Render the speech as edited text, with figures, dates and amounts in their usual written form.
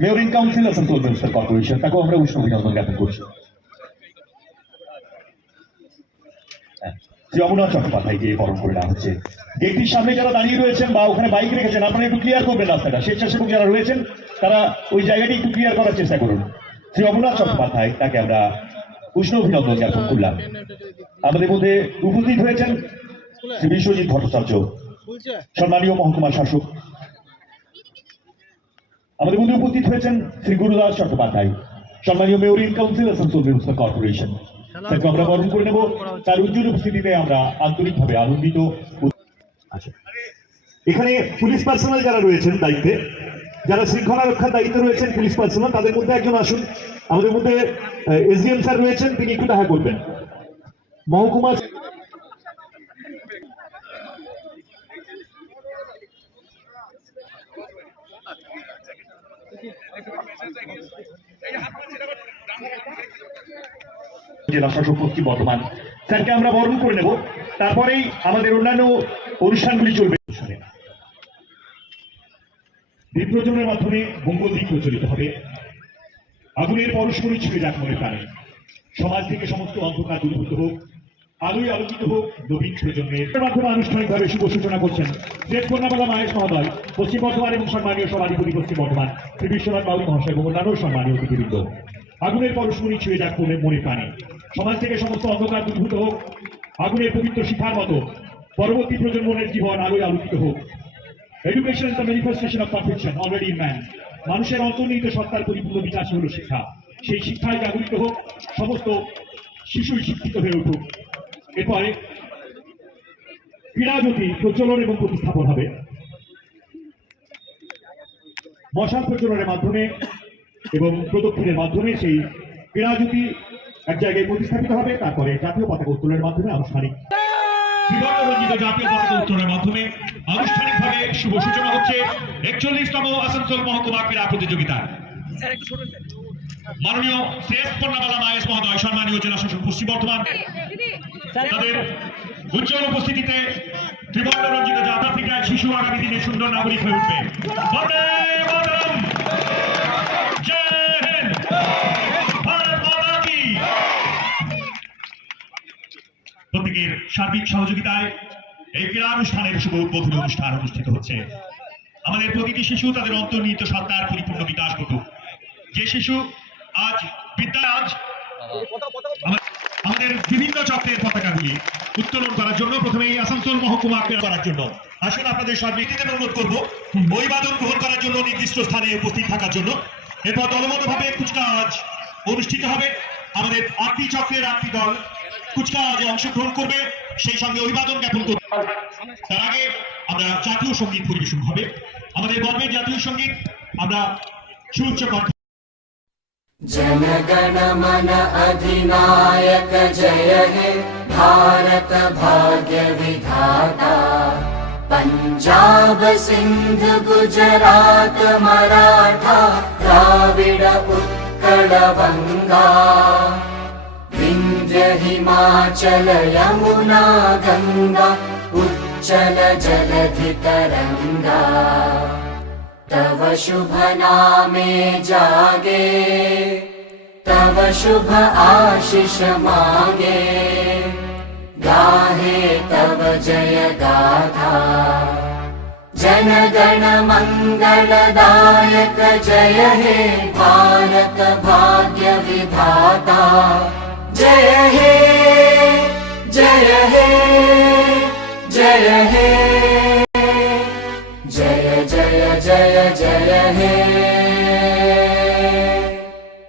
Mayor in council Asansol municipal corporation, তাকেও আমরা উষ্ণ অভিনন্দন জ্ঞাপন করছি। যমুনা চট্টোপাধ্যায় যে বরণ করে নেওয়া হচ্ছে। গেটটির সামনে যারা দাঁড়িয়ে রয়েছেন বা ওখানে বাইক রেখেছেন, আপনারা একটু ক্লিয়ার করবেন রাস্তাটা। স্বেচ্ছাসেবক যারা রয়েছেন তারা ওই জায়গাটি একটু ক্লিয়ার করার চেষ্টা করুন। যমুনা চট্টোপাধ্যায়, তাকে আমরা উষ্ণ অভিনন্দন জ্ঞাপন করলাম। আমাদের মধ্যে উপস্থিত হয়েছেন শ্রী বিশ্বজিৎ ভট্টাচার্য, সম্মানীয় মহকুমা শাসক। আমাদের মধ্যে উপস্থিত হয়েছেন শ্রী গুরুদাস চট্টোপাধ্যায়, সম্মানীয় mayor in council Asansol municipal corporation. তাকে আমরা বরণ করে নেব। তার উজ্জ্বল উপস্থিতিতে আমরা আন্তরিকভাবে আনন্দিত। আচ্ছা, এখানে পুলিশ পার্সোনাল যারা রয়েছেন দায়িত্বে, যারা শৃঙ্খলা রক্ষার দায়িত্বে রয়েছেন পুলিশ পার্সোনাল, তাদের মধ্যে একজন আসুন। আমাদের মধ্যে এসডিএম স্যার রয়েছেন, তিনি একটু দেখা করবেন। মহকুমা জেলা শাসক পশ্চিম বর্ধমান স্যারকে আমরা বরণ করে নেব। তারপরেই আমাদের অন্যান্য অনুষ্ঠানগুলি চলবে। দীপ প্রজ্বলনের মাধ্যমে মঙ্গলদীপ প্রচলিত হবে। আগুনের পরস্পরই ছুঁয়ে যাক মনে প্রাণে। সমাজ থেকে সমস্ত অন্ধকার দূরীভূত হোক, আলোয় আলোকিত হোক নবীন প্রজন্মের। মাধ্যমে আনুষ্ঠানিকভাবে শুভ সূচনা করছেন শ্রেষ্ঠ কন্যাবালা মাহেশ মহোদয়, পশ্চিম বর্ধমান এবং সম্মানীয় সভাধিপতি পশ্চিম বর্ধমান শ্রী বিশ্বনাথ বাবু মহাশয় এবং অন্যান্য সম্মানীয় অতিথিবৃন্দ। আগুনের পরস্পরই ছুঁয়ে যাক মনে প্রাণে। সমাজ থেকে সমস্ত অন্ধকার দূরীভূত হোক, আগুনের পবিত্র শিখার মতো পরবর্তী প্রজন্মের জীবন আলোয় আলোকিত হোক। Education is the manifestation of perfection already in man. মানুষের অন্তর্নিহিত সত্তার পরিপূর্ণ বিকাশ হল শিক্ষা। সেই শিক্ষায় জাগরিত হোক, সমস্ত শিশুই শিক্ষিত হয়ে উঠুক। এরপরে ক্রীড়াজ্যোতি প্রচলন এবং প্রতিস্থাপন হবে। মশাল প্রচলনের মাধ্যমে এবং প্রদক্ষিণের মাধ্যমে সেই ক্রীড়াজ্যোতি এক জায়গায় প্রতিস্থাপিত হবে। তারপরে জাতীয় পতাকা উত্তোলনের মাধ্যমে আনুষ্ঠানিক ত্রিবর্ণরঞ্জিত জাতীয় পতাকা উত্তোলনের মাধ্যমে আনুষ্ঠানিকভাবে শুভ সূচনা হচ্ছে 41তম আসানসোল মহকুমা ক্রীড়া প্রতিযোগিতা। মাননীয় শ্রেষ্ঠ কন্যাবালা মাহেশ মহোদয়, সম্মানীয় জেলা শাসক পশ্চিম বর্ধমান, তাদের উজ্জ্বল উপস্থিতিতে ত্রিবর্ণরঞ্জিত জাতীয় ক্রীড়ায় শিশু আগামী দিনে সুন্দর নাগরিক হয়ে উঠবে। প্রত্যেকের সার্বিক সহযোগিতায় এই ক্রীড়া অনুষ্ঠানের শুভ উদ্বোধনী অনুষ্ঠান অনুষ্ঠিত হচ্ছে। আমাদের প্রতিটি শিশু তাদের অন্তর্নিহিত সত্তার পরিপূর্ণ বিকাশ ঘটুক। যে শিশু আজ আমাদের বিভিন্ন চক্রের পতাকাগুলি উত্তোলন করার জন্য প্রথমেই আসানসোল মহকুমা করার জন্য আসুন আপনাদের সার্বিকভাবে অনুরোধ করবো অভিবাদন গ্রহণ করার জন্য নির্দিষ্ট স্থানে উপস্থিত থাকার জন্য। এরপর দলবদ্ধভাবে কুচকাওয়াজ অনুষ্ঠিত হবে। আমাদের 8টি চক্রের 8টি দল কুচকাওয়াজে অংশগ্রহণ করবে, সেই সঙ্গে অভিবাদন জ্ঞাপন করবে। তার আগে আমরা জাতীয় সঙ্গীত পরিবেশন হবে। আমাদের গর্বের জাতীয় সঙ্গীত আমরা সুউচ্চ কণ্ঠে। जनगण मन अधिनायक जय हे भारत भाग्य विधाता। पंजाब सिंध गुजरात मराठा द्राविड उत्कल बंगा। विंध्य हिमाचल यमुना गंगा उच्चल जलधि तरंगा। तव शुभ नामे जागे, तव शुभ आशीष मांगे। गाहे तव जय गाथा, जन गण मंगलदायक जय हे भारत भाग्य विधाता। जय हे जय हे जय हे जय जय जय जय हे।